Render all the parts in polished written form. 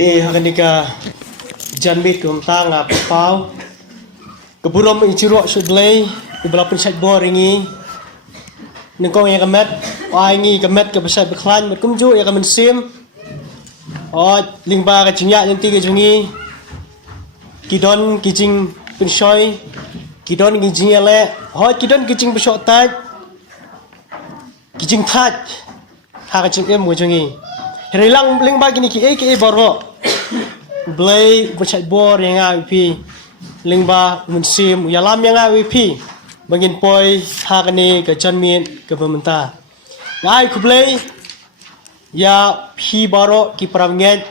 Ti hakanika janmit kum tanga pau keburom injiro sudlay ibla pensat boringi nengkong yang kemet wangi kemet ke besar beklan mat kumju ya kemen sim lingba ke jingya yang tiga jungi kidon kijing pensoi kidon kijing ele kidon kijing besok taj kijing taj ha kijing em mo jungi rilang lingba gini ki boro blay pensat bor yang awi lingba munsim yalam yang awi bangin poi hakani ke janmin ke pemerintah ngai kublay ya pi baro ki pramnget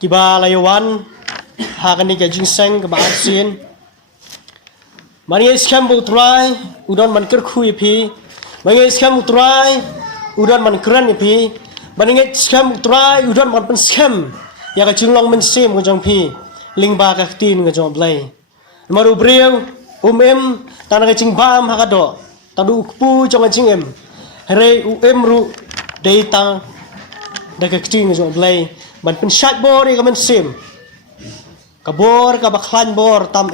ki ba layawan hakani ke jingseng ke ba asin mari iskam butrai udon man kerkhu pi mari iskam butrai udon man kran pi mari iskam butrai udon man penskam ya ka jinglong mensim ko jong pi lingba ka tin ko jong blay maru breu em tanah kecing bam hakado tadu pu jong kecing em re ru dei tang da kecing jong blay ban pensat bor ka mensim ka bor ka baklan bor tam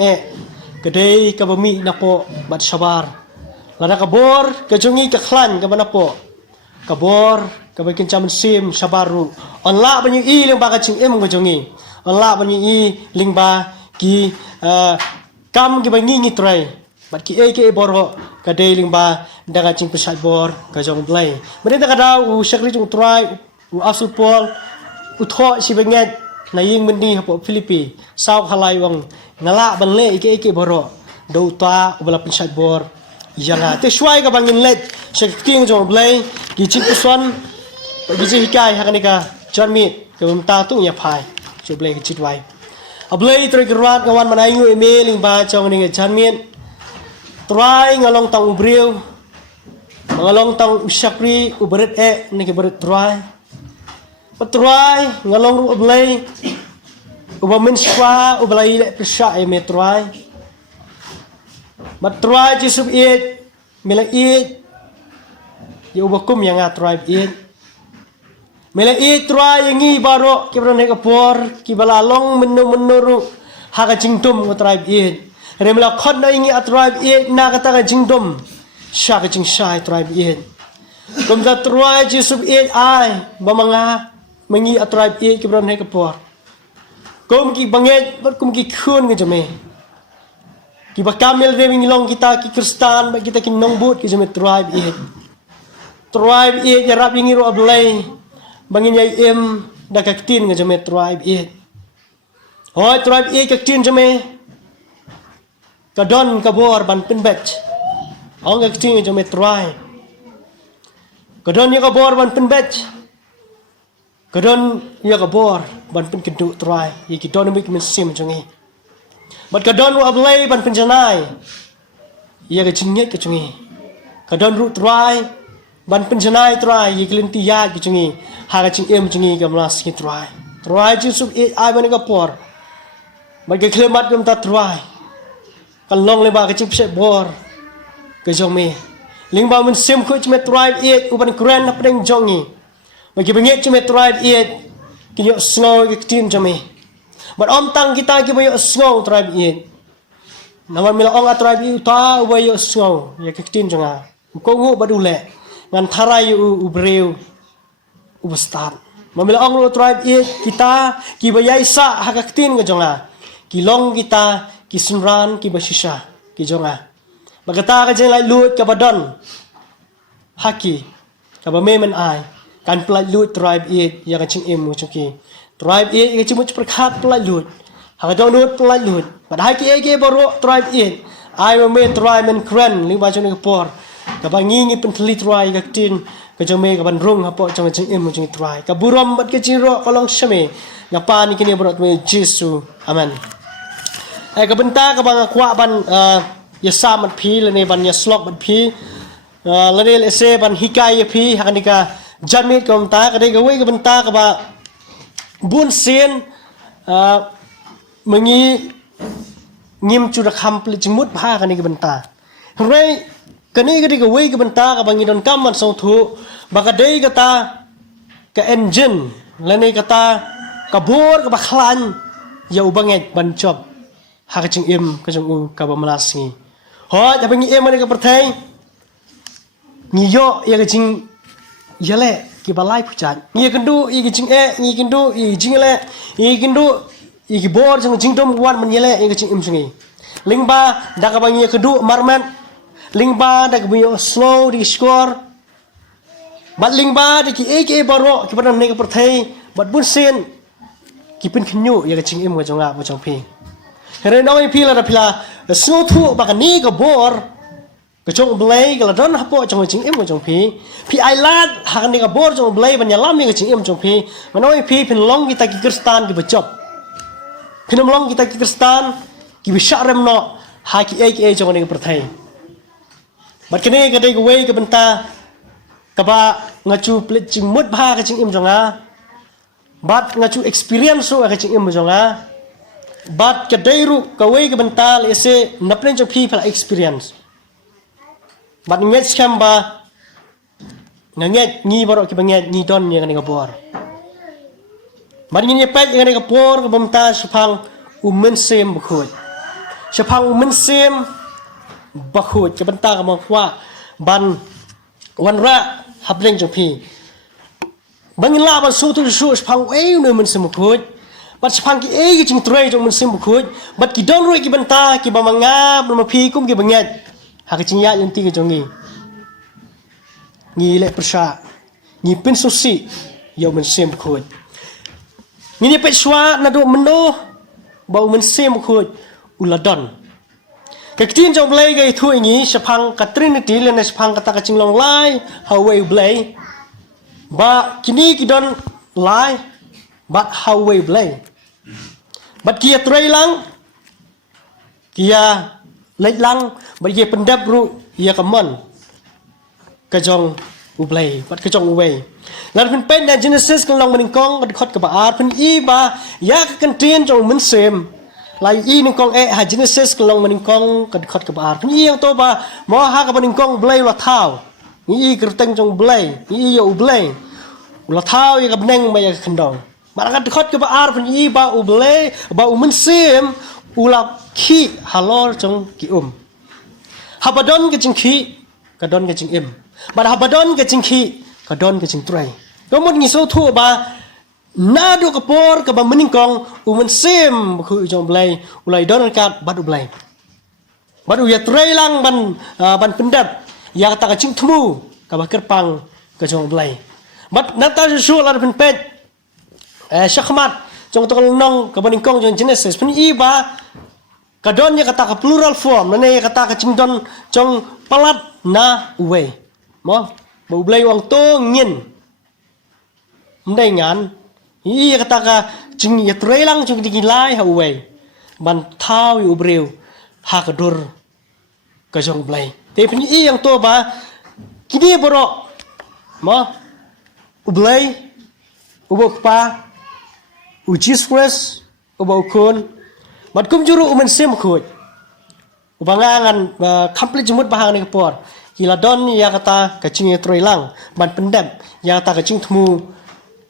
kedai ka bami napo bat sabar lada ka bor ka jongi ka klan ka banapo ka bor ka bakin camen sim sabaru onla banyu i lingba ka cing em ko jongi onla banyu i lingba ki kam ki bangi ngi trai bat ki ke boro ka dei lingba daga cing pesat bor ka jong blai mene ta kada u sakri jong trai u asu pol u tho si benget na ying mendi hapo filipi sau halai wang ngala ban le ke boro do ta u bala pesat bor yanga te shwai ka bangin let sakking jong blai ki cing puson gi ji hikai hakani ka jarmit ke ta tu nya phai chu blai ki chitwai ablay try gerak kawan manayu emailing ba chong ni janmin try ngalong tang ubriu ngalong tang usakri uberet ni ke beret try ngalong ru ablay ubamin swa ublay le presa me try mat try jisub it mila it ya ubakum yang try it mela try yang i baro kibron he kapor kibalalong menuru haga jingdum ko tribe it remla khot na ingi tribe it na kata ka jingdum sha ka jing shai tribe it kum da try jisub it ai bamanga mengi tribe it kibron he kapor kum ki banget kum ki khun ke jame ki bakamel re long kita ki kristan ba kita ki nongbut ki jame tribe it yarap ingi ro ablay bangin yai em da kaktin nga jame tribe it tribe it kaktin jame kadon kabor ban pinbet kaktin nga jame tribe kadon ya kabor ban pinbet kadon ya kabor ban pin kedu tribe ya kidon mi sim jongi bat kadon wa ablay ban pinjanai ya ka jinget ka jongi kadon ru tribe ban penjanai try yiklinti ya gicungi haga cing em cungi gamlas ki try jisub ai ban ka por bagi klemat gam ta try kalong le ba ka cing pse bor ke jomi lingba mun sim khu chme try uban kren na pring jongi bagi benget chme try ki yo snow ki tin jomi but om tang kita ki yo snow try naman mila ong try ta uba yo snow ya ki tin jonga ko ngu badule ngan tharai ubreu ubastan mamila ong tribe kita ki bayai sa hakaktin nga jonga ki long kita ki sunran ki basisha ki jonga bagata ka jeng lai lut ka badon haki ka ba memen ai kan plai lut tribe ya ka ching em chuki tribe ka chimu prakhat plai lut ha ka dong lut plai lut badai ki baro tribe ai me tribe men kren li ba chone ka por kabangi ngi pentli try kaktin ka jome ka bandrung hapo chang chang em chang try ka burom bat ke jiro kolong shame ngapa ni kini berot me Jesu amen ai ka benta ka bang kwa ban ya samat phi lene ban ya slok ban phi lene le se ban hikai phi hanika janmit kom ta ka dei ka we ka benta ka ba bun sen mengi ngim chu rakham pli chimut bha ka ni ka benta rei kani gadi ka wei ka benta ka bangidon kaman song thu baka dei kata ka engine lani kata kabur ka baklan ya ubanget ban job ha ka ching im ka jong u ka ba malas ngi ho ya bangi em ni ka perthai ni yo ya ka ching ya le ki balai puchan ni kendu i ki ching ni kendu i jing le i kendu i ki bor jong jing dom wan man yele i ka ching im sungi lingba da ka bangi kendu marman lingba da ka bangi slow di score bat lingba di ki eke baro ki padam ne ka perthai bat bun sen ki pin khnyu ya ka ching im ka jonga mo chong phi here noi phi la da phila snow thu ba ka ni ka bor ka chong blai ka la don hapo chong ching im mo chong phi island ha ka ni ka bor chong blai ban ya lam ni ka ching im chong phi manoi phi phin long kita ki kristan ki bachop phin long kita ki kristan ki bi sharem no ha ki eke chong ni ka perthai bat kene ka dei ka wei ka benta ka ba ngachu plit ching mut ba ka ching im jonga bat ngachu experience so ka ching im jonga bat ka deiru ka wei ka bental ese naplen jo phi phala experience bat nget scam ba nget ni baro ki banget ni don ni ka bor bat ni pet ni ka bor ka bemta sepang umen sem bukhut sepang umen sem bakhut ka benta ka makwa ban wanra hablen jo phi bangin la ban su tu su sepang ei no men sem bukhut bat sepang ki ki ching trai jong men sim bukhut bat ki don roi ki banta ki ba manga ma phi kum ki banget ha ki ching ya yin ti ki jong ni le prasha ni pin su si yo men sim bukhut ni pe shwa na do mendo ba men sim bukhut uladon ka tin jong blai ga thu ni sepang ka trinity le na sepang ka ta ka ching long lai how way blai ba kini ki don lai but how we play but kia tray lang kia lệch lang but kia pendap ru ia kamon ka jong u play but ka jong u way lan pen pen na genesis kong long maning kong ka khot ka ba ar pen i ba ya ka kan tien jong mun sem lai i ning kong ha genesis kong long maning kong ka khot ka ba ar pen i yang to ba mo ha ka maning kong play la thao ni i kerteng jong play ni i yo play la thao ya ka bneng ma ya ka khandong Marakat khot ke ba ar pun i ba u ble ba u men sim ula ki halor jong ki habadon ke jing ki kadon ke jing im ba habadon ke jing ki kadon ke jing trai komon ni so thu ba na do ka por ka ba mening kong u men sim khu jong ble ulai don ka ba du ble ba du ya trai lang ban pendat ya ta ka jing thmu ka ba kerpang ka jong ble bat nata su la pen pet syakmat jong tokol nong ka baning kong jong genesis pun iba kadon ya kata ka plural form nane kata ka cingdon jong palat na uwe mo ba blai wang to ngin ndai ngan i kata ka cing ya trelang jong digilai ha uwe ban thau yu breu ha ka dur ka jong blai te pun i yang to ba kini boro mo ublai ubok pa ujis fresh ubau kun mat kum juru umen sem khut ubangangan complete jumut bahang ni kapor kila don ya kata kacing troi lang ban pendam ya kata kacing thmu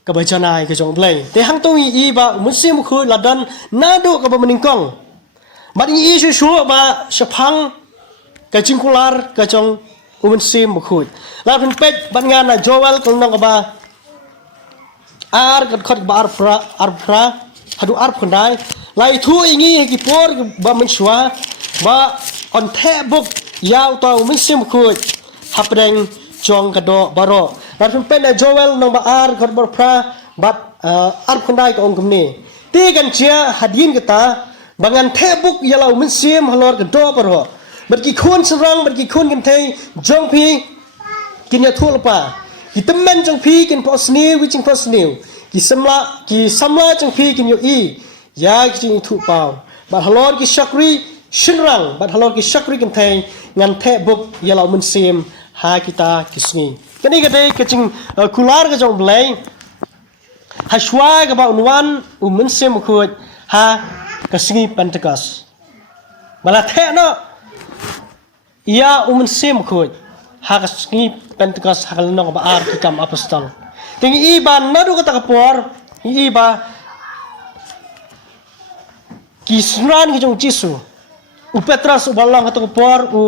ka bajanai ka jong blai te hang to i ba umen sem khut la don nado ka ba meningkong mat i su su ba sepang kacing kular ka jong umen sem khut la pen pet ban ngan na joel kong nong ka ba ar khot ba ar fra hadu ar khondai lai thu ingi ki por ba men shwa ba on the buk yaw to men sim khut hapdeng chong ka do baro rat pen na joel nong ba ar khot ba fra bat ar khondai ka ong kumni ti kan chia hadin kata bangan the buk yalau men sim halor ka do baro bat ki khon sarang bat ki khon kan thei jong phi kin ya thul pa ki temen jong phi kin pos new which pos new ki samla jong phi kin yo i ya ki jing thu pau bat halor ki shakri shinrang bat halor ki shakri kin thei ngan the buk yalau mun sim ha kita kisni kani ka dei ka jing kular ka jong blai ha shwa ka ba unwan mun sim khut ha ka singi pentecost bala the no ya mun sim khut ha ka singi pentecost ha ka no ba ar ki kam apostol tingi iba nadu kata kapor iba kisran ki jong Jisu u Petrus u balong atau por u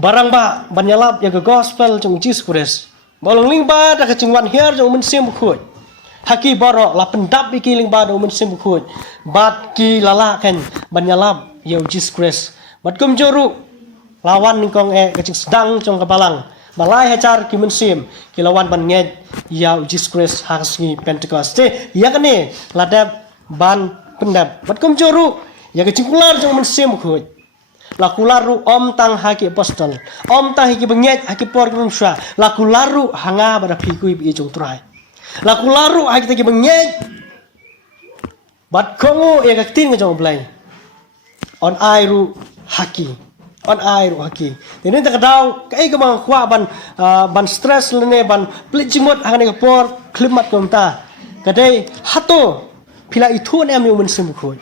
barang ba banyalap ya ke gospel jong Jesus Christ balong ling ba da ka jing wan hier jong mun sim khut haki borok la pendap iki ling ba do mun sim khut bat ki lala kan banyalap ya Jesus Christ bat kum joru lawan ning kong ka jing sedang jong kabalang balai hajar ki mun sim ki lawan ban nge ya Jesus Christ hasngi Pentecost ya kan ni ladap ban pendap bat kum joru ya ke jing kular jong mun sim khut laku laru om tang haki apostol om tang haki benget haki por kumsha laku laru hanga pada pikui bi jong trai laku laru haki taki benget bat kongo ya kaktin jong blai on airu haki ini tak dau kai ke bang kwa ban stress lene ban plijimot hangane ke por klimat komta kadai hato pila itu ne am mun sim khoi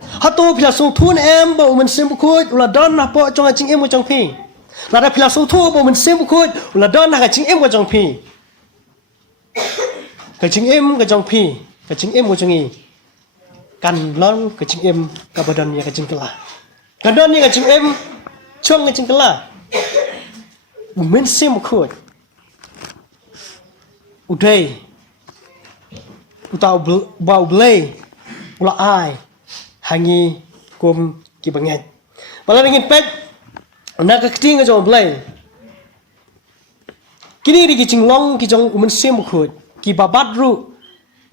Hatu pila sung thun em bo mun sim khut ula don na po chong ching em mo chong phi la da pila sung thu bo mun sim khut ula don na ka ching em mo chong phi ka ching em ka chong phi ka ching em mo chong i kan long ka ching em ka badan ya ka ching kala ka don ni ka ching em chong ka ching kala mun sim khut udai utau bau blai ula ai hangi kum ki banget malah ingin pet nak keting aja blai kini di cinglong ki jong umen sim khut ki babat ru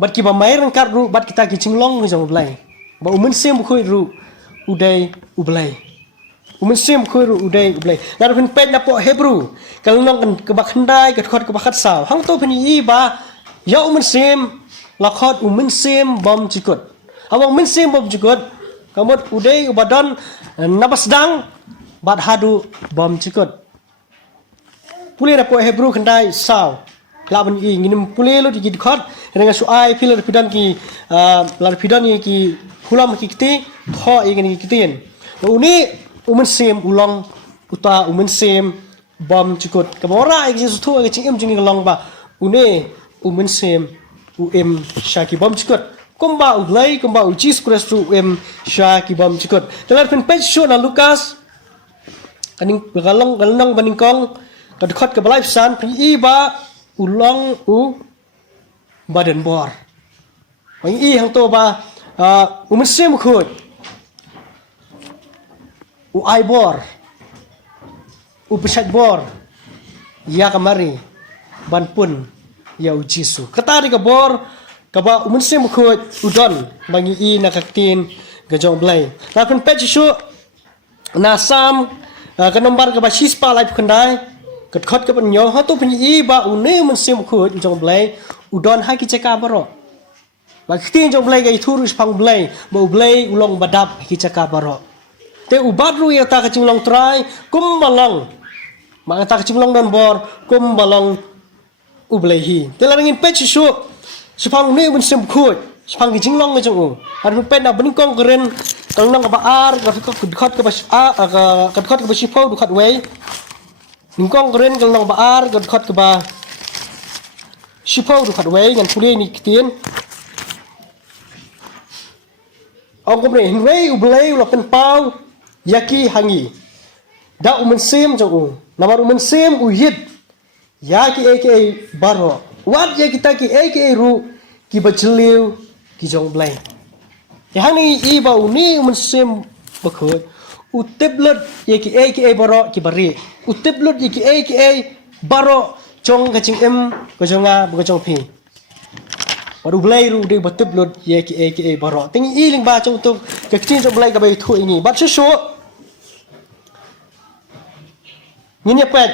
bat ki ba mai rangkat ru bat kita ki cinglong ki jong blai ba umen sim khut ru udai ublai umen sim khut ru udai ublai dar pin pet na po hebru kalau nong kan ke bak handai ke khot ke bakat saw hang to pin i ba ya umen sim la khot umen sim bom cikut awang min sim bom cikut kamut udai ubadan nabas dang bat hadu bom cikut puli rapo hebru khandai saw laban i nginim puli lo di khot dengan suai pilar pidan ki lar pidan ki hulam ki kiti tho i ngini kitin uni umen sim ulong uta umen sim bom cikut kamora i jisu thu i ching em jingi long ba uni umen sim em shaki bom cikut kumba ulai kumba Jesus Christ em shaki bom cikut dalam pen page show na Lukas kaning galong baningkong kadkhot ke balai san pi ba ulong u badan bor wang i hang to ba umusem khut u ai bor u pesat bor ya kamari ban pun ya ujisu katari ka bor kaba umusem khut udon bangi i nakaktin gajong blai la pen page show na sam kanombar ka ba shispa live khandai kadkhot ka ban yo ha to pin i ba une mun sim khut jong blai udon ha ki chaka baro ba khtin jong blai ga thurus phang blai bo blai ulong badap ki chaka baro te ubadru ya ta ka chinglong trai kum balong ma ta ka chinglong don bor kum balong ublai hi te la ngin pech shu phang ne mun sim khut phang ki chinglong ga jong u har pen na bin kong keren kang nang ka ba ar ka kadkhot ka ba kadkhot ka ba shipau du khat wei ningkong keren kang nang ba ar kadkhot ka ba shipau du khat wei ngan puli ni kitien ông cũng này hình ublay là pen pau yaki hangi da umen sim jong namar umen sim uhid yaki aka baro wat ya kita ki aka ru ki bachliu ki jong blay ya hani i ba uni umen sim bakhoi utiblut yaki aka baro ki bari utiblut yaki aka baro jong kaching em ko jonga ko jong pi baru belai ru dia betul belum ye ke barak tinggi iling ba chung tu kecil tu belai ka bai thu ini bat susu ni pet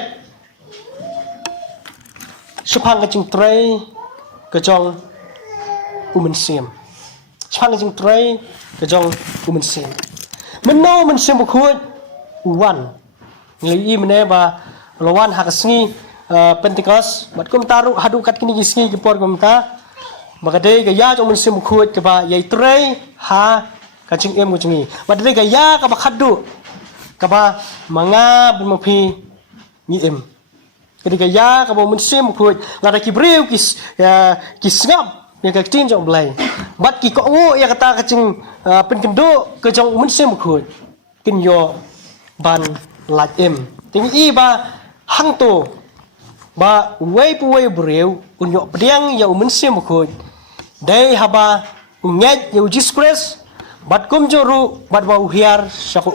sepang kecing tray kejong umen sim sepang kecing tray kejong umen sim meno men sim khut uwan ngai i mene ba lawan hakasngi Pentecost bat kum taru hadu kat kini gisngi ki por kum ta maka dei gaya jong mun sim khut ke ba yai trei ha ka ching em ngi ba dei gaya ka ba khaddu ka ba manga bu ma phi ni em ke dei gaya ka ba mun sim khut la da ki breu ki ngap ya ka tin jong blai bat ki ko ngo ya kata ka ching pen kendo ke jong mun sem khut kin yo ban lat em ting i ba hang to ba wei pu wei breu un yo pdiang ya mun sem khut dai haba unget ya Jesus bat kum joru bat ba uhiar syak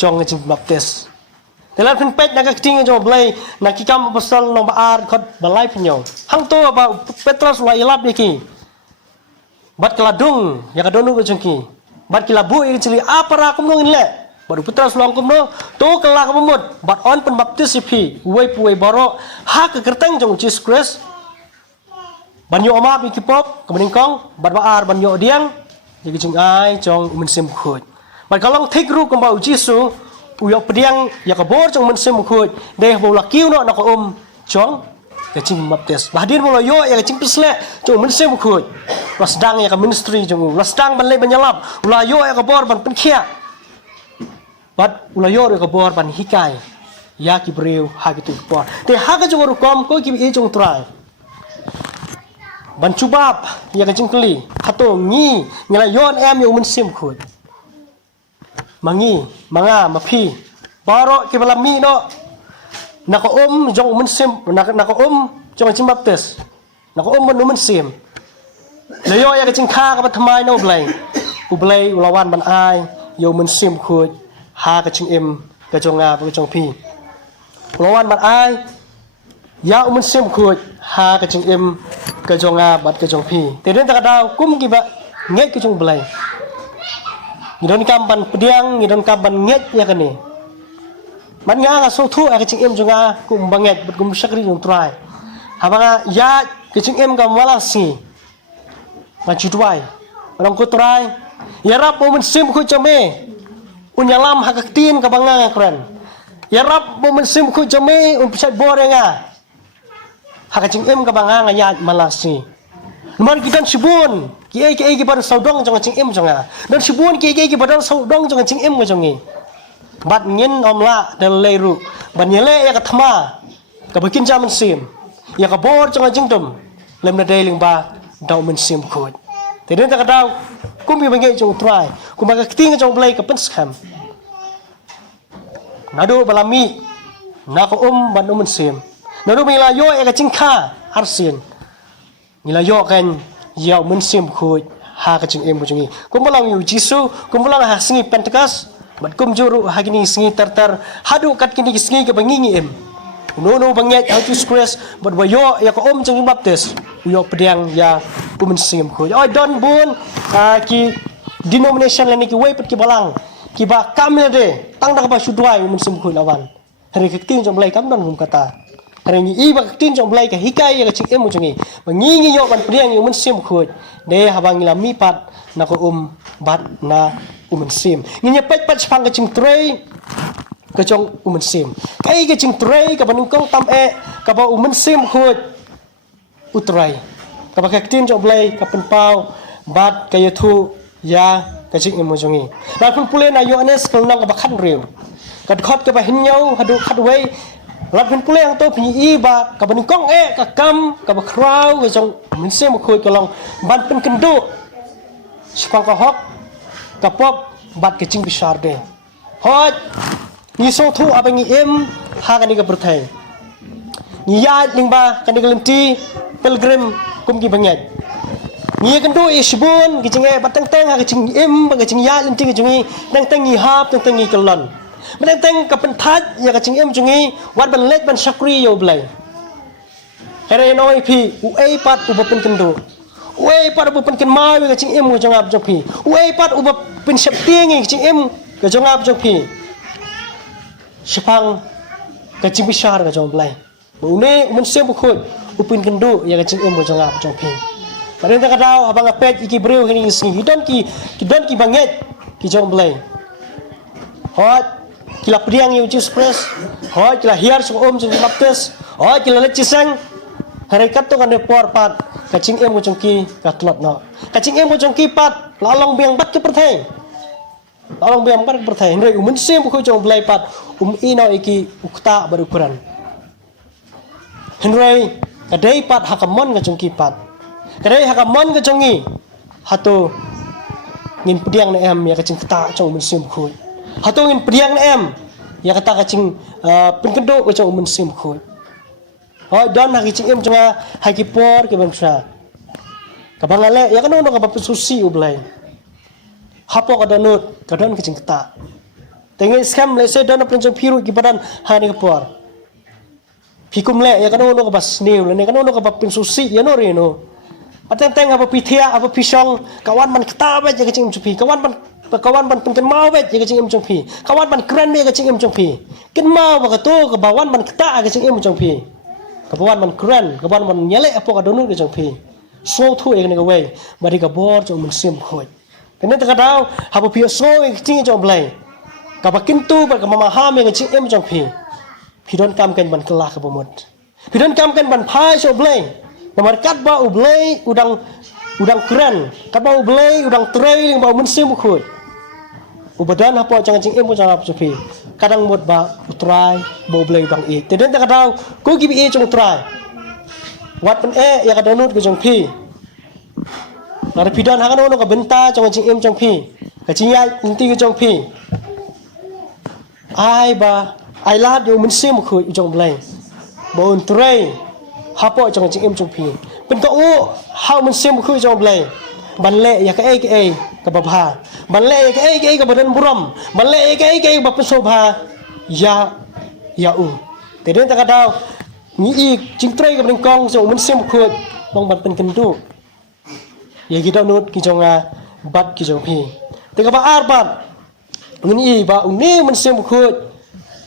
chong ching baptis telan pen pet na ka ting jong blai na ki kam apostol no ba ar khot balai pinyo hang to ba Petrus wa ilap niki bat keladung ya kadonu ko jengki bat kilabu i cili apara kum nong le bat Petrus long kum no to kala kamut bat on pen baptis pi wei puai baro ha ke kerteng jong Jesus Christ banyo ama bi kipop kemening kong bat ba ar banyo diang jadi jeng ai jong mun sim khut bat kalong thik ru kum ba Jesus uyok pediang ya kabor jong mun sim khut deh bola kiu no na ko jong ka ching baptis bahadir bola yo ya ching pisle jong mun sim khut rasdang ya ka ministry jong rasdang ban le banyalap ula yo ya kabor ban penkhia bat ula yo ya kabor ban hikai ya ki breu ha ki tu por te ha ka jong kom ko ki e jong trai ban chubab ya ka ching kli hato ngi ngila yon em yo mun sim khut mangi manga mapi baro ki balami no nako jong mun sim nako jong chim baptis nako mun sim leyo ya ka ching kha ka patmai no blai u blai ulawan ban ai yo mun sim khut ha ka ching em ka jong nga ka jong pi ulawan ban ai ya mun sim khut ha ka ching em ka jong nga bat ka jong pi te den ta ka dau kum ki ba nge ki jong blai ngidon kampan pediang ngidon kampan nget ya kan ni man nga so thu ka ching em jonga kum banget bet kum sakri jong trai habanga ya ka ching em ka wala si ma chutwai orang ko trai ya rap mun sim khu chame unyalam hakaktin ka banga kran ya rap mun sim khu chame pisat borenga haka ching em ka banga ngayat malasi man kita sibun ki bar saudong jong ching em jonga dan sibun ki bar saudong jong ching em jongi bat ngin omla dal leru ban yele ya ka thama ka bikin jaman sim ya ka bor jong jing tum lem na dailing ba dau men sim khut te den ta ka dau kum bi bangai jong try kum ba ka ting jong blai ka pen skam nado balami na ko ban men sim nado mila yo ya ka ching kha arsin nila yo kan yau mun sim khut ha ka ching em bungi kum balang yu jisu kum balang ha singi pentekas bat kum juru ha gini singi tartar hadu kat kini singi ka bangi em no banget how to stress bat bayo ya ko jeng baptis yo pediang ya mun sim khut oi don bun ki denomination lani ki wei pat ki balang ki ba kamle de tang da ba sudwai mun sim khut lawan hari ka ting jom lai kam don hum kata hari ni iba tin jong blai ka hikai ya ching em jungi mangi yo ban priang yo mun sim khut de habang ila mi pat na ko bat na mun sim nginya pet chang ka ching trei ka jong mun sim kai ka ching trei ka banung kong tam ka ba mun sim khut utrai ka ba ka tin jong blai ka pen pau bat ka yathu ya ka ching em jungi dan pun pule na yo anes kal nang ka ba khan riu ka khot ka ba hinyo hadu khat wei lap pun pule yang to pi iba ka ban kong ka kam ka ba krau ka jong mun se mo khoi ka long ban pen kendo spang ka hok ka pop bat ke ching bisar de hot ni so thu abangi em ha ka ni ka berthai ni ya lingba ka ni galimti pilgrim kum ki banget ni kendo isbun ki ching bat tang tang ha ka ching em ba ka ching ya limti ki jungi tang tang ni hap tang tang ni kalon men teng ka pentat ya ka ching em jungi wat ban let ban sakri yo blai here noi pi u ei pat u pen kendo u ei pat u pen ken mai ka ching em jong ap jong pi u ei pat u pen sep tieng ka ching em ka jong ap jong pi sepang ka ching bisar ka jong blai bu ne mun sem khut u pen kendo ya ka ching em jong ap jong pi paren ta ka dau abang apet iki breu kini singi don ki banget ki jong blai hot kila priang yu Jesus Christ hoi kila hiar so jeng baptis hoi kila le chisang hari kat to kan report pat kacing em jong ki ka tlot no kacing em jong ki pat lalong biang bat ke perthai lalong biang bat perthai ndre mun sem ko jong blai pat ino iki ukta berukuran ndre kadai pat hakamon ka jong ki pat Kadai haka mon ka jongi hato ngin pediang na em ya kacing kata chong mun sim khoi. Hato ngin pediang na em ya kata kacing penkendo ka chong mun sim khoi. Hoi don haki cing em chonga haki por ke bangsa. Kabangale ya kanu no ka susi ublai. Hapo ka danut ka don kacing kata. Tengi scam le se don apun jong piru ki badan hani ka por. Pikum le ya kanu no ka bas new le ne kanu no ka pin susi ya no reno. Pateng apa pitia apa pisong kawan man kata bet ya kacing empi kawan man pun mau bet ya kacing empi kawan man keren me kacing empi ken mau ba to ka bawan man kata kacing empi kawan man keren kawan man nyale apa ka donu kacing empi so thu e ne ka we mari ka bor jong mun sim khoi kene ta dau hapo pi so e kacing jong blai ka ba kintu ba ka mama ha me kacing empi pi don kam ken ban kelah ka bomot pi don kam ken ban phai so blai Nomor kat ba ublay udang keren, kat ba ublay udang trailing ba munsim khut. Ubadan hapo jangan cing emo jangan sepi. Kadang mot ba utrai ba ublay udang e. Teden tak daw ko gibi e jong try. Wat pen e ya kadonut ke jong pi. Lar pidan hakan ono ka benta jong cing em jong pi. Ka cing ya inti ke jong pi. Ai ba ai lad yo munsim khut jong blay. Ba un tray hapo jong cing em jong pi pen ko u hau mun sim khu jong blai ban le ya ka e ka ba bha ban le ya ka e ka badan buram ban le ya ka e ba so bha ya u te den ta ka daw ni i jing trai ka ben kong jong mun sim khu bang ban pen ken du ya kita nut ki jong bat ki jong pi te ka ba ar bat ni i ba u ni mun sim khu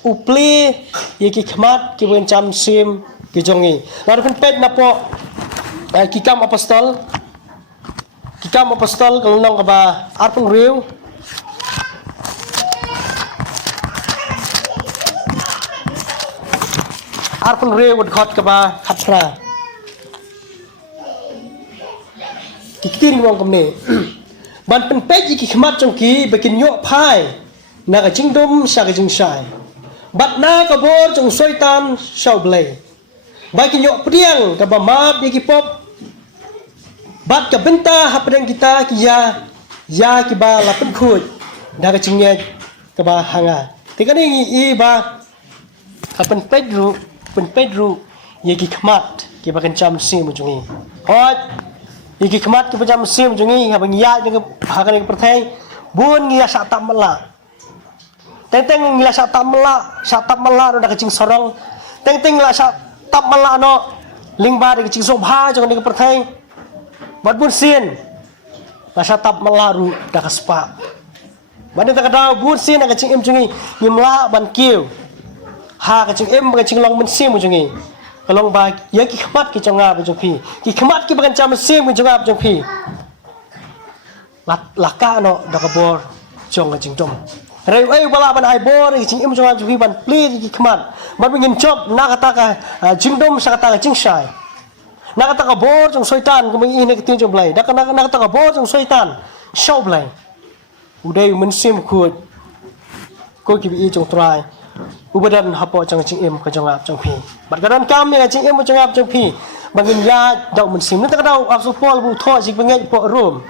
upli ya ki khmat ki ben cham sim ki jongi lalu pun pet napo kikam apostol kalau nong kaba arpung riu wad khot kaba khatra kikitin wong kamne ban pen pet ki khmat jongki bekin yo phai na ka jingdom sa ka jing sai bat na ka bor jong soitan shau blai bagi nyok pediang ka ba map di kipop bat ka benta hapdeng kita kiya ya ki ba lapen khut da ka chingye ka ba hanga te ka ni i ba kapen pedru ye ki khmat ki ba kan cham sim jungi hot ye ki khmat ki ba cham sim jungi ha bang ya ni ha ka ni perthai bun ngia sa tam mala teng ngia sa tam mala da ka ching sorong teng la sa tap mala no lingba de cing sobha jong ni perthai bat bun sin rasa tap mala ru da kaspa ban ta ka bun sin ka cing em jungi nimla ban kiu ha ka cing em ka cing long mun sim jungi kalong ba ya ki khmat ki chonga ba jong pi ki khmat ki ban cham sim ki chonga ba jong pi la ka no da ka bor chong ka cing tom rei bala ban ai bor ki cing em chonga jong pi ban pli ki khmat ban ngin chop na kata ka jingdom sa kata ka jingsai na kata ka bor jong soitan ko ming ine kitin jong blai na kata ka bor jong soitan shau blai udai mun sim khut ko ki bi jong try ubadan hapo jong ching em ka jong ap jong pi bat garan kam ya ching em jong ap jong pi bangin ya dau mun sim na ta dau ap so pol bu tho jik bangai po room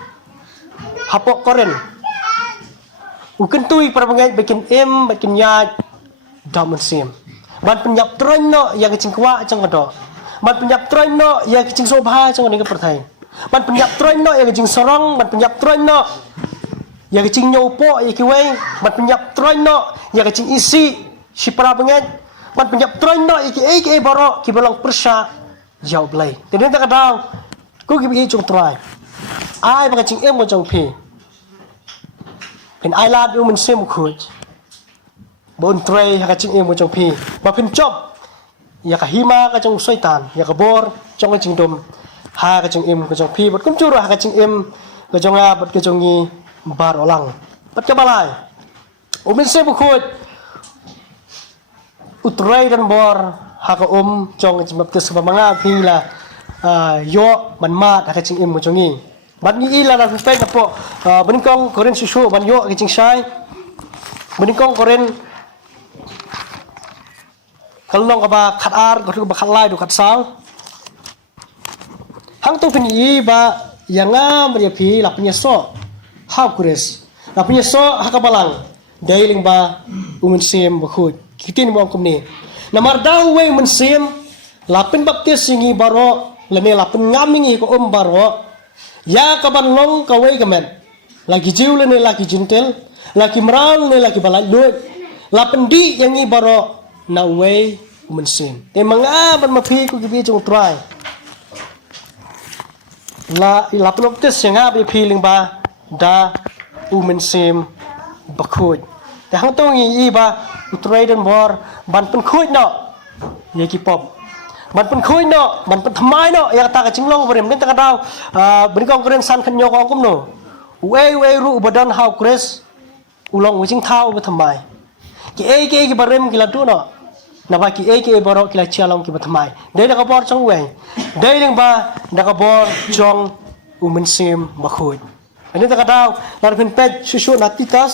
hapo koren uken tui para bangai bikin em bikin ya dau mun sim ban penyap troin no yang kecing kwa jong kado ban penyap troin no yang kecing sobha jong ni ka perthai ban penyap troin no yang kecing sorong ban penyap troin no yang kecing nyopo ye ki wei ban penyap troin no yang kecing isi si para pengen ban penyap troin no ye ki boro ki bolong persa jau blai teden ta kadau ku ki bi jong try ai ba kecing em mo jong pi pen ai lad u mun sim khut bon tray ha ka ching em jong pi ba pin chop ya ka hima ka jong soitan ya ka bor jong ching dom ha ka ching em ka jong pi bot kum chu ha ka ching em ka jong a bot ka jong ni bar olang bat ka balai u min se bu khut utray dan bor ha ka jong chim bap tes ba manga pi la yo man ma ha ka ching em jong ni bat ni ila la fe na po ban kong koren su ban yo ka ching sai ban kong koren kalau nong kaba khat ar ko ba khat lai du khat sang hang to pini ba yanga maria pi la punya so how kures la punya so hakabalang dailing ba umensim bakhut kitin mo kumni namar daw we umensim lapin baptis singi baro lene lapin ngamingi ko baro ya kaban long kawai kamen lagi jiu lene lagi jintel lagi meral lene lagi balai duit lapin di yangi baro na we umensim te manga ban mapi ko gibi jong try lapin baptis yanga be feeling ba da umensim bakhutแต่ห้องตัวงี้บ่าอุตรายดันบอร์บันเป็นคุยเนาะยากีปอบบันเป็นคุยเนาะบันเป็นทำไมเนาะอยากตากระจิงลงบริเวณนี้ตากระดาวบริกรกระเรียนสันขันโยกองกุมโนเว้ยรู้อุบดันฮาวเกรสอุลองวิจิงเท้าไปทำไมกี่กี่บริเวณกี่ละตัวเนาะนับว่ากี่บริเวณกี่ละเชียลองกี่ไปทำไมเดี๋ยวนักบอลจงเวงเดี๋ยวยังบ่านักบอลจงอุมันซิมบักคุยอันนี้ตากระดาวเราเป็นเป็ดชูนัตติตัส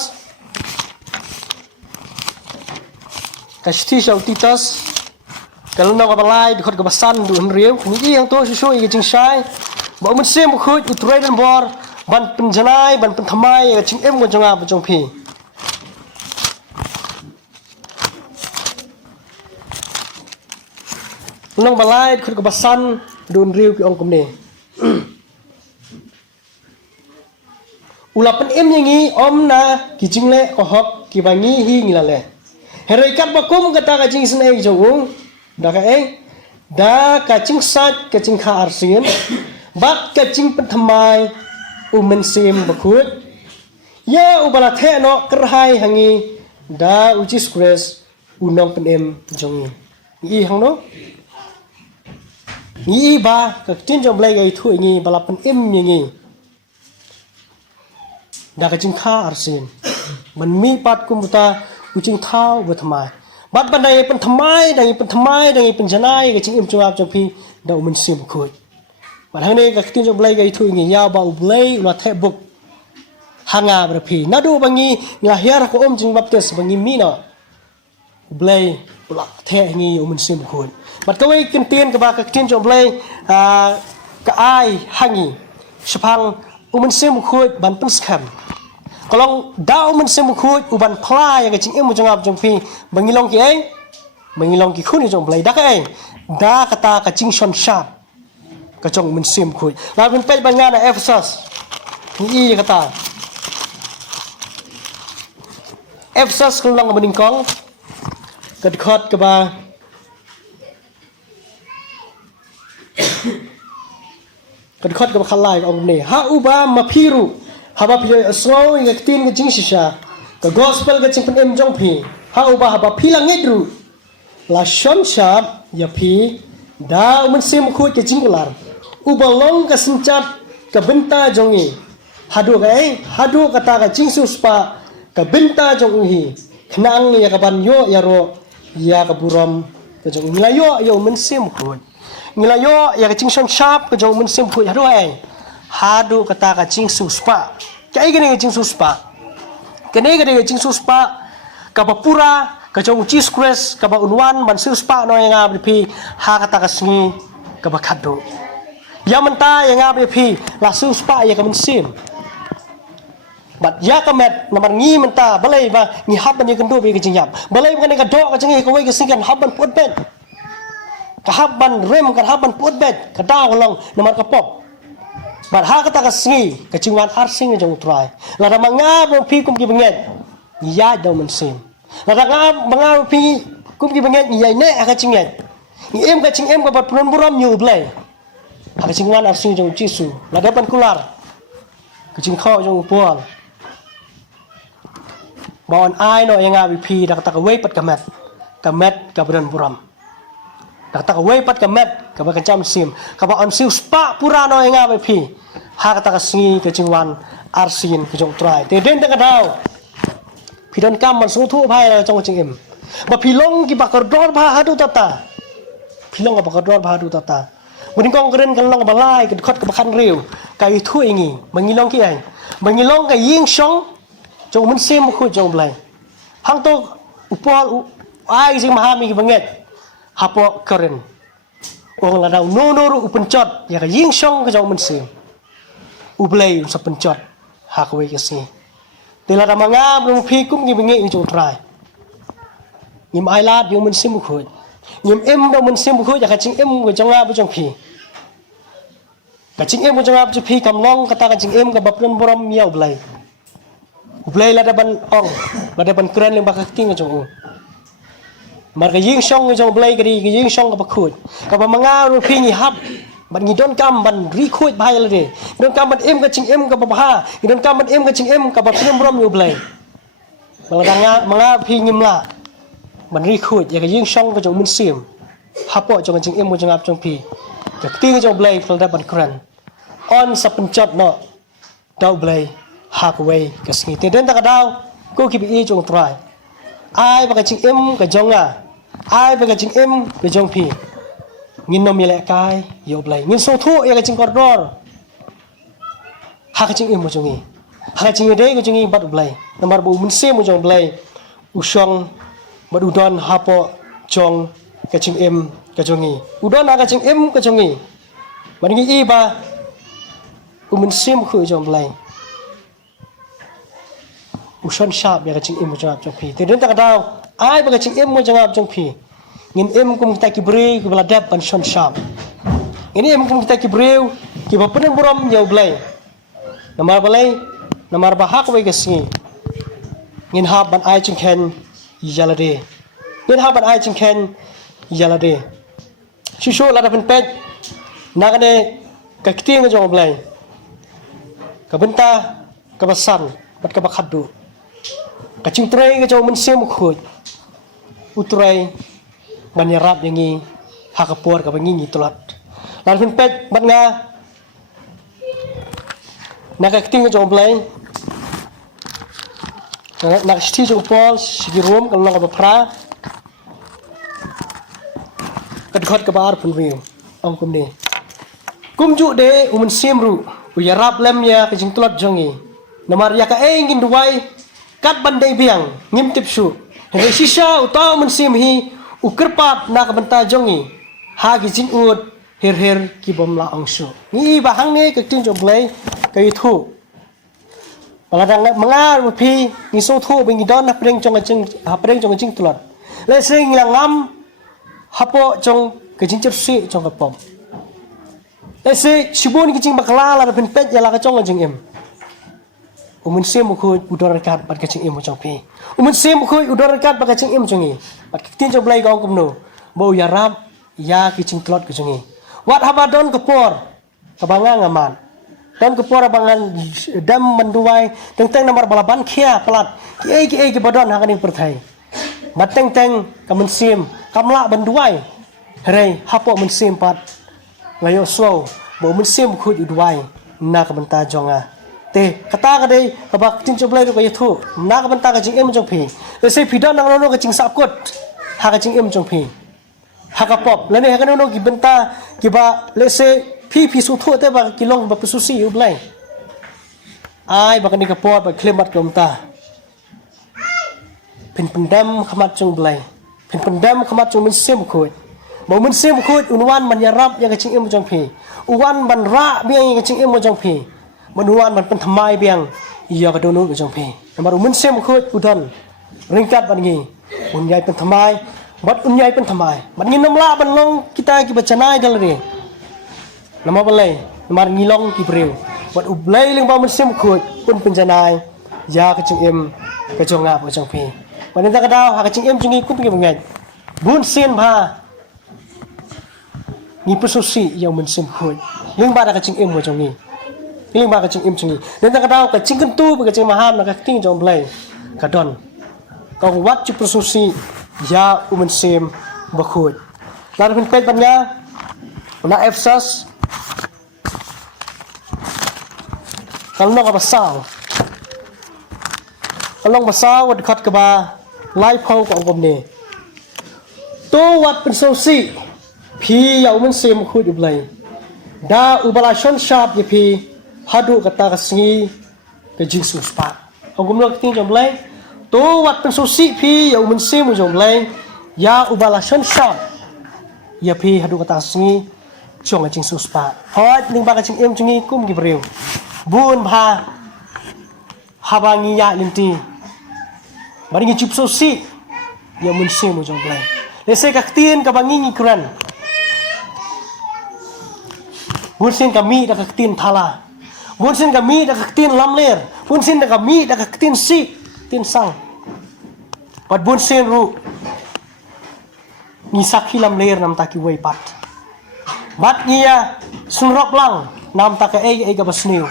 kasih titas kalau nak balai dikot kebasan duan riau ni yang tu susu yang jing sai bawa mesin buku utrai dan bor ban penjanai ban pentamai yang jing em gojong apa jong pi nong balai dikot kebasan duan riau ki ong kumni ulapan em yang ni om na ki jing le kohok ki bangi hi ngilale Herai kat bakum kata kacing senai jauh, dah kacing sat kacing kha arsin, bak kacing pentamai umensim bakut, ya ubala the no kerhai hangi, dah uji skres unong penem jauh, ni hang no, ni ba kacing jauh belai gay tu ni bala penem ni, dah kacing kha arsin, menmi pat kumputa ucing thau buat thamai bat bandai pen thamai dai pen janai ke cing im chuap chok phi da umen sim khoi bat hang ne ka tin jok blai gai thu ngi ya ba u blai la the buk hanga bra phi na du bangi la hiar ko om jing baptes bangi mi no blai la the ngi umen sim khoi bat ka wei kin tien ka ba ka tin jok blai ka ai hangi shapang umen sim khoi ban pen skam kalau dah umen semukut uban pla yang kecing emu jangap jompi bangilong ki bangilong ki khuni jom play dah dah kata kecing shon sharp kacong umen semukut lalu pej bangan Efesus ni kata Efesus kalau meningkong kedekot ke ba kedekot ke khalai ong ni ha uba mapiru haba pilih asal yang ketin kecing sisa, ke gospel kecing penem jong pi, haba haba pilang ngedru, la shon sharp ya pi, dah umensim kut kecing ular, ubalong ke sencat ke benta jongi, hadu kata kecing suspa ke benta jongi, kenang ya ke banyo ya ro, ya ke buram ke jong ngilayo ya umensim kut, ngilayo ya kecing shon sharp ke jong umensim kut hadu kata kacing suspa kai gini kacing suspa kene kacing suspa kapapura kacang cheese crest kapa unwan ban suspa no yang abri pi ha kata kasngi kapakado ya menta yang abri pi la suspa ya kamensim bat ya kamet namar ngi menta balai ba ngi haban ya kendo be kacing yap balai bukan ka do kacing ka wei kasingan haban put bet ka haban rem ka haban put bet ka daw long namar kapop bat ha kata kasngi kacingwan arsing jong try la da manga bo pi kum ki benget ya do mensim la da manga pi kum ki benget ya ne kacingen ni em kacing em ko bat pron buram nyu blai ha kacingwan arsing jong jisu la da pan kular kacing kho jong pual bon ai no yang abi pi da kata wei pat kamet ka bron buram kata wei pat kamet ka ba kancam sim ka ba on siu spa purano yang abi pi ha kata kasingi kecingwan arsin kejong try te den ta kadau pi don kam man su thu phai la jong ching em ba pi long ki ba kor dor ba hadu tata pi long ba kor dor ba hadu tata mun kong kren kan long ba lai ke khot ka ba khan riu kai thu ingi mangilong ki ai mangilong ka ying song jong mun sim khu jong blai hang to upol ai jing ma ha mi ki banget hapo keren องละดาวโนโนรุอุปนจดอยากยิงช่องก็จะมันเสียอุเบลย์สับปนจดหากเวกสีแต่ละดามางามลงพีกุ้มยิ่งเงี้ยจงตรายยิ่งไอลาดยิ่งมันเสียมุขยยิ่งเอ็มเรามันเสียมุขยอยากจิงเอ็มก็จงอาบจงพีกจิงเอ็มก็จงอาบจงพีกำลองกตากจิงเอ็มกับบับนันบรมเมียวเบลย์อุเบลย์ละดาบันอ่องละดาบันเครนเรื่องบักกิ้งก็จงมันก็ยิงช่องก็จงเบลย์ก็ดีก็ยิงช่องกับบักขุดกับบังงาลงพีนี่ฮับมันงี้โดนกำมันรีคุยไปเลยดิโดนกำมันเอ็มกับจิงเอ็มกับบับฮาโดนกำมันเอ็มกับจิงเอ็มกับบับนันบรมอยู่เบลย์มันละมังงาพีงิมละมันรีคุยอยากจะยิงช่องก็จงมันเสียมฮับปะจงจิงเอ็มก็จงอาบจงพีจากตีก็จงเบลย์ละดาบันเครนออนสับปนจัดเนาะดาวเบลย์หักเวก็สิ่งที่เดินตะกดาวกูคิดอีจงตรายไอ้บักจิงเอ็มกับจงไอ้บักจิงเอ็มกับจงพีงินนมีแหละกายโยบเลยงินโซทูเอกจิงกอดรอหักจิงเอ็มกับจงอีหักจิงเดย์กับจงอีบัดเบลย์น้ำมันบูมันเสียมกับจงเบลย์อุชงบัดอุดรฮับปะจงกับจิงเอ็มกับจงอีอุดรกับจิงเอ็มกับจงอีมันงี้อีบ่ามันเสียมคือจงเบลย์อุชนชาบอยากจิงเอ็มกับจงอาบจงพีแต่เดินตะกดาวไอ้บักจิงเอ็มกับจงอาบจงพีเงินเอ็มกุมตะกิบรีกุบลาดับบันชนชาบเงินเอ็มกุมตะกิบรีกิบปนันบรมยาวเบลย์น้ำมันเบลย์น้ำมันบาฮักไว้กับสิ่งเงินฮับบันไอจิงเคนยาลาเดเงินฮับบันไอจิงเคนยาลาเดชิวๆลาดับเป็นเป็ดนักเดกักเตียงกับจงเบลย์กับบันตากับบัสันบัดกับบักขัดดูกับจิงเตรกับจงมันเสียมุขยอุตรายบันยรับอย่างงี้หากปวดกับอย่างงี้ตลอดหลังเป็นเป็ดบัดงานักติ้งกับจงเบลย์นักสตีจงพอลสิกิรวมกับลองกับพระกัดขดกับบาร์พันวิวองคุมเดกุมจุเดอุมันเสียมรูอุยรับเล่มยากับจิงตลอดจงงี้Namar ya ka engin duway kat bandai biang ngim tipsu he shisha utaw man simhi ukerpat na kabanta jongi ha gi jin ut her ki bom la angsu ni ba hang ne ka tin jom blai kai thu paladang manga pi ni so thu bing don na preng jong jing ha preng jong jing tulot le sing lang ngam hapo jong ka jing chep si jong ka pom le se shibun ki jing bakla la pen pet ya la ka jong jing em umun sim ukhuy udorakat bat kaching im chong pi umun sim ukhuy udorakat bat kaching im chongi bat tin jong blai gong kumno bo ya rap ya kiching klot kachongi wat habadon kepor kabanga ngaman don kepor abangan dam menduai teng nomor balaban khia plat ki bodon hakani perthai bat teng kamun sim kamla benduai rei hapo mun sim pat ngayo slow bo mun sim ukhuy uduai na kabanta jonga te kata ka dei kabak tin choblai ro ka yathu na ka banta ka jing em jong phi le sei phidon nang no ka jing sap kot ha ka jing em jong phi ha ka pop le ne ha ka no ki banta ki ba le sei phi su thu te ba ki long ba su si u blai ai ba ka ni ka pot ba klemat kom ta pen pendam khamat jong blai pen pendam khamat jong min sem khoi bo min sem khoi unwan man ya rap ya ka jing em jong phi uwan ban ra bi ka jing em jong phi Menuan man pen thamai biang iya ka donu ka jong phe namar umun sem khoi udon ringkat ban ngi unyai pen thamai bat unyai pen thamai ban ngi namla ban long kita ki bachanai dal re nama balai namar ngilong ki breu bat ublai ling ba mun sem khoi pun penjanai ya ka jong em ka jong ngap ka jong phe ban ta ka daw ha ka jong em jong ngi kun ki bangai bun sen bha ni pususi ya mun sem khoi ling ba ka jong em ka jong ngi Ini mah kacing im cungi. Nanti kadang kacing kentu, kacing maham, nak kacing jom belai, kadon. Kau wat cukup susi, ya umen sim bakut. Lalu penpet banyak, nak efsas. Kalau nak apa sal, kalau masal wat kat keba, lai pau kau gom ni. Tu wat pensusi, pi ya umen sim bakut belai. Da ubalashon sharp ya pi. Hadu kata kasih ke jingsu spat. Aku mula keting jomblay. Tu wat pensusi pi ya umen sim jomblay. Ya ubalasan shop. ya pi hadu kata singi chong kacing suspa hot ling ba kacing em chungi kum gibreu bun bha habangi ya linti bari ngi chup so si ya mun se mo jong blai le se ka tin ka bangi ngi kuran bun sin ka mi da ka tin thala bun sin ka mi da ka tin lamler bun sin da ka mi da ka tin si tin sang pat bun sin ru ni sakhi lamler nam ta ki wei pat bat nia sunrok lang nam ta ka e ga basniu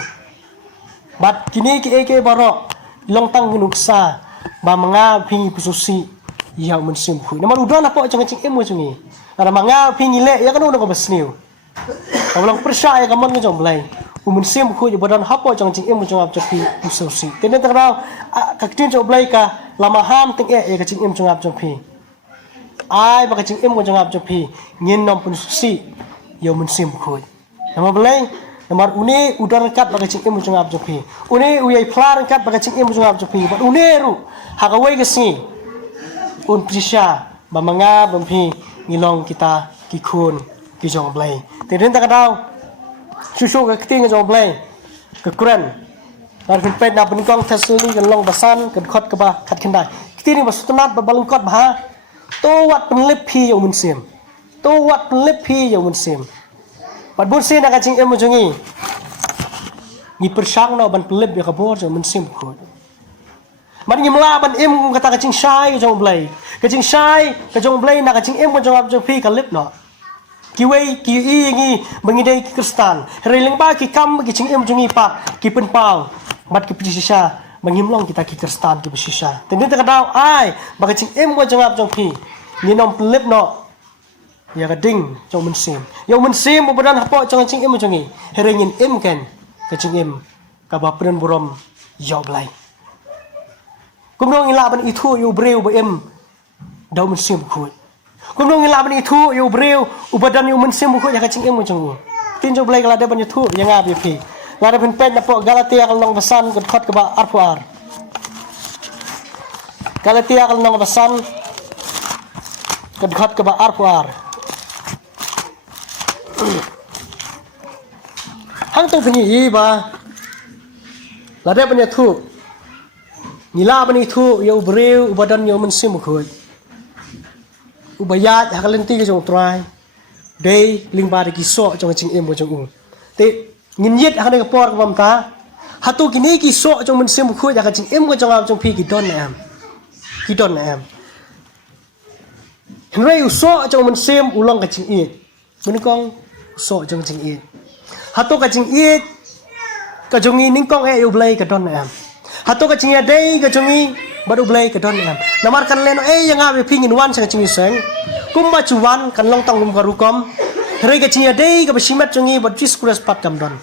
bat kini ki e baro long tang nuksa ba manga pingi pususi ya mun sim khu namar udon apa chang ching emo chungi ara manga pingi le ya kan ko basniu awlang percaya ka mon ngajong blai mun sim khu je bodan hapo chang ching emo chung ap chapi pususi tenen ta raw ka tin jo blai ka lama ham ting e ka ching em chung ap chapi ai ba ka ching emo chung ap chapi ngin nom pususi ya mun sim khu nama blai namar une udar kat ba ka ching emo chung ap chapi une uyai phlar kat ba ka ching emo chung ap chapi ba une ru ha ka wei ka si un prisha ba manga bampi ngilong kita ki khun ki jong blai te ren ta ka daw susu ka ting jong blai ka kuran bar kun pet na pun kong thasuli kan long basan kan khot ka ba khat khin dai ti ni ba sutanat ba balung kot ba to wat pen lip phi yo mun sim to wat pen lip phi yo mun sim pat bun sin ka ching em mo jungi ni persang no ban pen lip ya ka bor jo mun sim khot man ngi mla ban em kata ka ching shai jong blai ka ching shai ka jong blai na ka ching em ko jong ap jong phi ka lip no ki wei ki i ngi bangi dei ki kristan reling ba ki kam ki ching em jong i pa ki pen pau mat ki pisisa mangim long kita ki kristan ki pisisa tendin ta ka daw ai ba ka ching em ko jong ap jong phi ni nom lip no ya ka ding jong mun sim yo mun sim mo badan hapo jong ching em jong i herengin em ken ka ching em ka ba pren borom yo blai kum nong ila ban itu yo breu ba em daw mun sim khu kum nong ila ban itu yo breu ubadan yo mun sim khu ya ka ching em chung tin jo blai kala de ban itu ya nga bi phi la da pen na po galatia kal nong basan kot khot ka ba arpuar galatia kal nong basan kot khot ka ba arpuar hang tu phini i ba la de ban itu nila bani thu yo breu ubadan yo mun sim khoi ubaya hakalenti ke jong trai dei lingba de kiso jong ching em bo jong u te ngin yet hakane ka por ka bam ta hatu kini kiso jong mun sim khoi ya ka ching em bo jong am jong phi ki don na am henrei u so jong mun sim ulong ka ching e mun kong so jong ching e hatu ka ching e ka jong i ning kong e yo blai ka don na am hatu ka chingya dei ka chungi baru blai ka don am namar kan leno yang abi pingin wan sang chingi seng kumba chuwan kan long tang lum karukom rei ka chingya dei ka basimat chungi bat diskuras pat kam don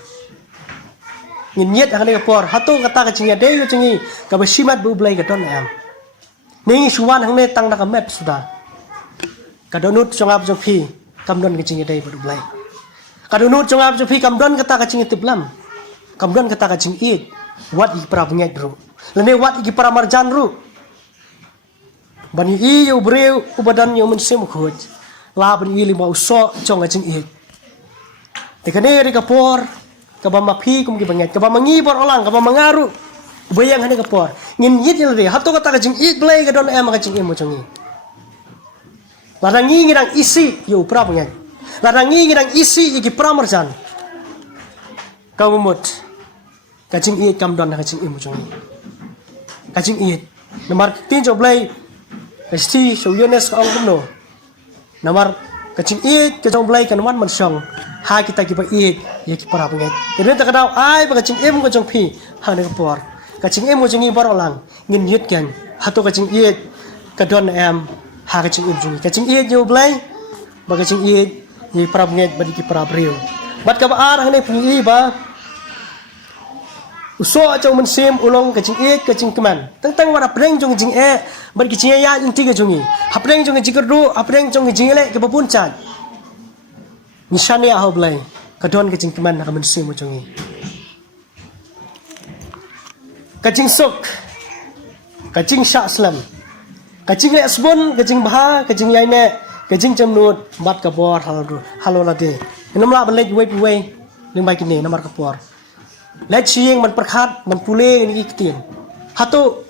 ngin yet akane ka por hatu kata ka chingya dei ka chungi ka basimat bu blai ka don am ningi chuwan hang ne tang na ka met sudah ka donut chongap jopi kam don ka chingya dei baru blai ka donut chongap jopi kam don kata ka chingya tiplam kam don kata ka chingit wat iki para penget ru lene wat iki para marjan ru bani i yo breu ubadan yo mun sim khoj la bani i lima uso chong aching i te kane ri kapor ka ba mapi kum ki penget ka ba mangi por olang ka ba mangaru bayang hane kapor ngin yit le hatu kata ka ching i blai ka don em ka ching i mo chong i ladangi ngirang isi yo para penget ladangi ngirang isi iki para marjan ka mumut kacing iit kam don kacing imu chung kacing iit namar tin jo blai sti so yones ka ong no namar kacing iit ka jong blai kan wan man song ha kita ki ba iit ye ki para penget kene ta kadaw ai ba kacing imu ka jong phi ha ne por kacing imu chung i bor lang ngin yit ken hatu kacing iit ka don em ha kacing imu chung kacing iit yo blai ba kacing iit ye para penget ba di ki para breu bat ka ba ar hang ne phi ba uso chong mun sim ulong kacing e kacing keman tang wara preng jong jing e bar kicing ya inti ke jongi hapreng jong jikar ru hapreng jong jing le ke babun chat nisania ho blai kadon kacing keman ka mun sim jongi kacing sok kacing sha slam kacing le asbon kacing bah kacing yai ne jing jam nut bat ka bor halo la de nam la ban lej we ling bai kini namar ka por lej sieng man perkhat man pule ni ki tien hato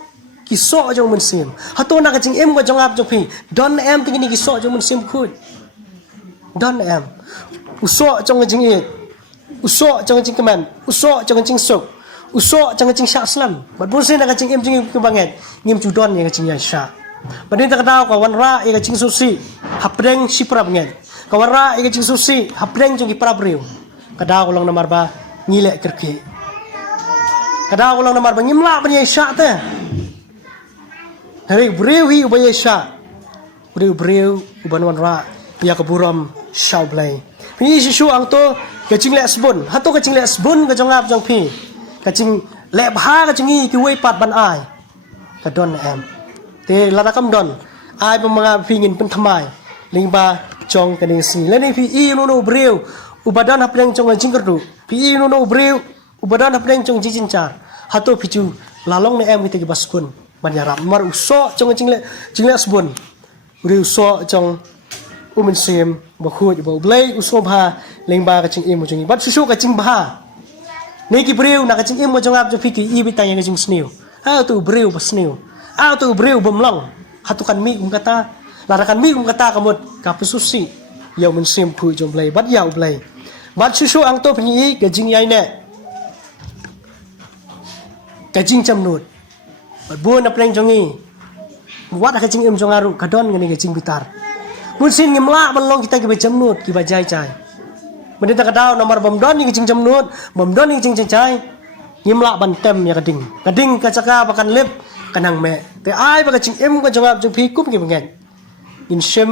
kiso jong mun sim hato na ka jing em ko jong ap jong phi don em ti ni kiso jong mun sim khut don em uso jong jing e uso jong jing keman uso jong jing sok uso jong jing sha slam bat bun sin na ka jing em jing ke banget ngim chu don ni ka jing ya sha Badin tak tahu kawan ra ika cing susi hapreng si prab ngen kawan ra ika cing susi hapreng jong prab riu kadau ulang namar ba ngilek kerki kadau ulang namar ba ngimla ban ye sha te hari briu hi ba ye sha briu uban wan ra ya ka buram shau blai pi si shu ang to ka cing le sbun hato ka cing le sbun ka jong ap jong pi ka cing le bha ka cing ki wei pat ban ai ka don em te lada kam don ai pa mga pingin pen thamai lingba chong kaning si leni pi I no breu ubadan hapreng chong jing kerdu pi I no breu ubadan hapreng chong jing char hato pichu lalong ne em kita ki baskun banyarap mar uso chong jing le sbun breu so chong umen sem ba khut ba blai uso bha lingba ka ching im chong bat su ka ching bha ne ki breu na ka ching im chong ap jo pi ki I bi tang ka ching sniu ha tu breu ba sniu tu breu bomlong hatukan mi kata larakan mi kata kamut kapususi yau men sim phu jom blai bat yau blai bat susu ang to pni gajing yai ne gajing chamnut bat buan apreng jongi wat gajing em jongaru kadon ngani gajing bitar mun sin ngimla balong kita ki jamnut ki bajai chai men ta kadau nomor bomdon ni gajing jamnut bomdon ni gajing chai ngimla ban tem ya kading kacaka bakan lip kanang me te ai ba ka ching em ko jong ap jong phi kup ki bangen in shem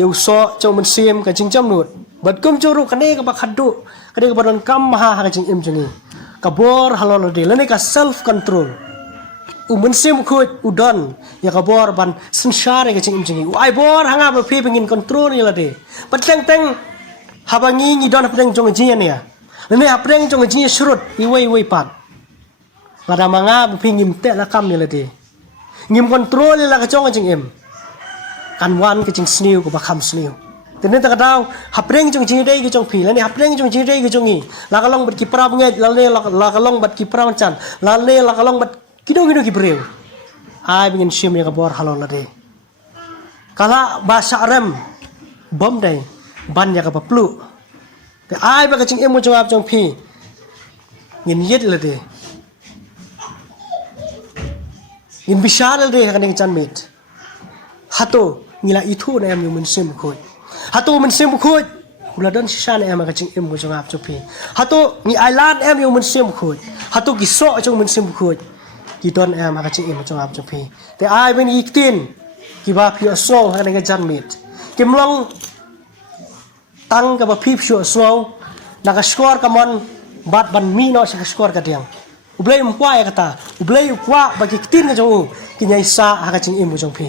eu so chong mun sim ka ching cham nut bat kum chu ru kane ka ba khaddu kane ka baron kam ha ka ching em jong ni ka bor halol de lene ka self control mun sim khut udon ya ka bor ban sanshare ka ching em jong ni ai bor hanga ba phi bangin control ni la de bat teng habangi ni don apeng jong ji ya lene apeng jong ji shrut I wei pat lada manga bu ngim te la kam ni la de ngim control la ka chong jing em kan wan ka jing sniu ko ba kham sniu tene ta daw hapreng jong jing dei ki jong phi la ni hapreng jong jing dei ki jong ni la ka long bat ki pra nge la ka long bat ki pra chan la ka long bat kido ki breu ai bingin shim ya ka bor halon la de kala ba sa rem bom dai ban ya ka ba plu te ai ba ka jing em mo jong ap jong phi ngin yet la de in bishar de kaning chan mit hato ngila ithu na em mun sim khoi hato mun sim khoi uladon shan em ka ching em ko jong ap chopi hato ni island em mun sim khoi hato ki so jong mun sim khoi ki don em ka ching em jong ap chopi te ai ben iktin ki ba phi so kaning chan mit kim long tang ka ba phi so na ka score ka mon bat ban mi no sa score ka diang ublay umkwa ya kata ublay ukwa bagi kitin ka jong kinyai sa ha ka ching im jong phi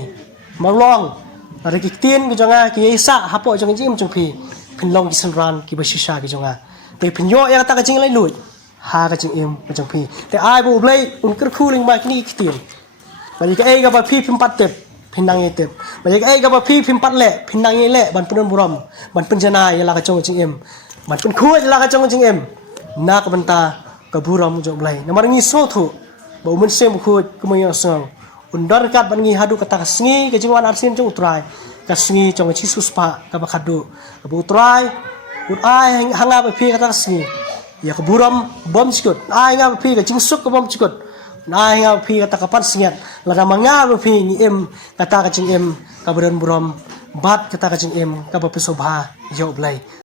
malong ari kitin ka jonga kinyai sa hapo jong im jong phi pinlong ki sanran ki basisha ki jonga te pinyo ya kata ka ching lai lui ha ka ching im jong phi te ai bu ublay un kir khuling ba kini kitin bagi ka ai ka ba phi pim pat tep pinang ye tep bagi ka ai ka ba phi pim pat le pinang ye le ban punon buram ban penjana ya la ka chong ching im ban pen khu la ka chong ching im na ka banta kaburam jok blai namar ngi so thu ba umun sem khut kumaya sang undar kat ban ngi hadu kata kasngi ke jingwan arsin jong utrai kasngi jong chi suspa ka ba khadu ka bu utrai ut ai hanga ba phi kata kasngi ya kaburam bom sikut ai nga ba phi ka jing suk ka bom sikut ai nga phi kata kapan singat la manga ba phi ni em kata ka jing em ka buran buram bat kata ka jing em ka ba pesobha jok blai